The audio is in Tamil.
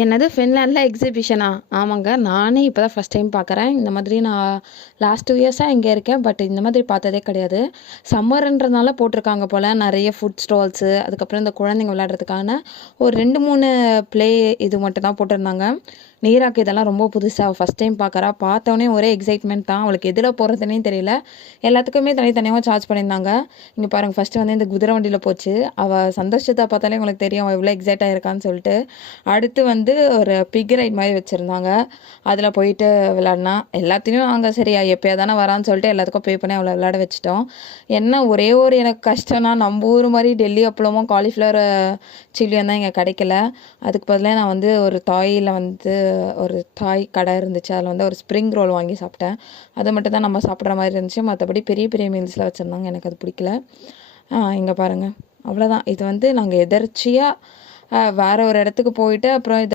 என்னது ஃபின்லாண்டில் எக்ஸிபிஷனா? ஆமாங்க. நானே இப்போ தான் ஃபஸ்ட் டைம் பார்க்குறேன். இந்த மாதிரி நான் லாஸ்ட் 2 இயர்ஸாக இங்கே இருக்கேன். பட் இந்த மாதிரி பார்த்ததே கிடையாது. சம்மர்ன்றதுனால போட்டிருக்காங்க போல் நிறைய ஃபுட் ஸ்டால்ஸு, அதுக்கப்புறம் இந்த குழந்தைங்க விளையாடுறதுக்கான ஒரு 2, 3 ப்ளே இது மட்டும் தான் போட்டிருந்தாங்க. நீராக்கு இதெல்லாம் ரொம்ப புதுசாக ஃபஸ்ட் டைம் பார்க்குறா. பார்த்தோன்னே ஒரே எக்ஸைட்மெண்ட் தான். அவளுக்கு எதில் போகிறதுனே தெரியல. எல்லாத்துக்குமே தனித்தனியாக சார்ஜ் பண்ணியிருந்தாங்க. இங்கே பாருங்கள், ஃபஸ்ட்டு வந்து இந்த குதிரை வண்டியில் போச்சு. அவள் சந்தோஷத்தை பார்த்தாலே உங்களுக்கு தெரியும் அவள் எவ்வளோ எக்ஸைட் ஆகிருக்கான்னு சொல்லிட்டு. அடுத்து வந்து ஒரு பிக் ரைட் மாதிரி வச்சுருந்தாங்க. அதில் போயிட்டு விளாட்னா. எல்லாத்தையும் நாங்கள் சரி எப்போயா தானே வரான்னு சொல்லிட்டு எல்லாத்துக்கும் பே பண்ணி அவளை விளையாட வச்சுட்டோம். என்ன ஒரே ஒரு எனக்கு கஷ்டம்னா, நம்ம ஊர் மாதிரி டெல்லி அப்பளமும் காலிஃப்ளவர் சில்லியும் தான் இங்கே கிடைக்கல. அதுக்கு பதிலாக நான் வந்து ஒரு தாயில் வந்து ஒரு தாய் கடை இருந்துச்சு. அதில் வந்து ஒரு ஸ்ப்ரிங் ரோல் வாங்கி சாப்பிட்டேன். அது மட்டும் தான் நம்ம சாப்பிட்ற மாதிரி இருந்துச்சு. மற்றபடி பெரிய பெரிய மீல்ஸில் வச்சுருந்தாங்க. எனக்கு அது பிடிக்கல. இங்கே பாருங்கள், அவ்வளோதான். இது வந்து நாங்கள் எதர்ச்சியாக வேறு ஒரு இடத்துக்கு போயிட்டு அப்புறம் இது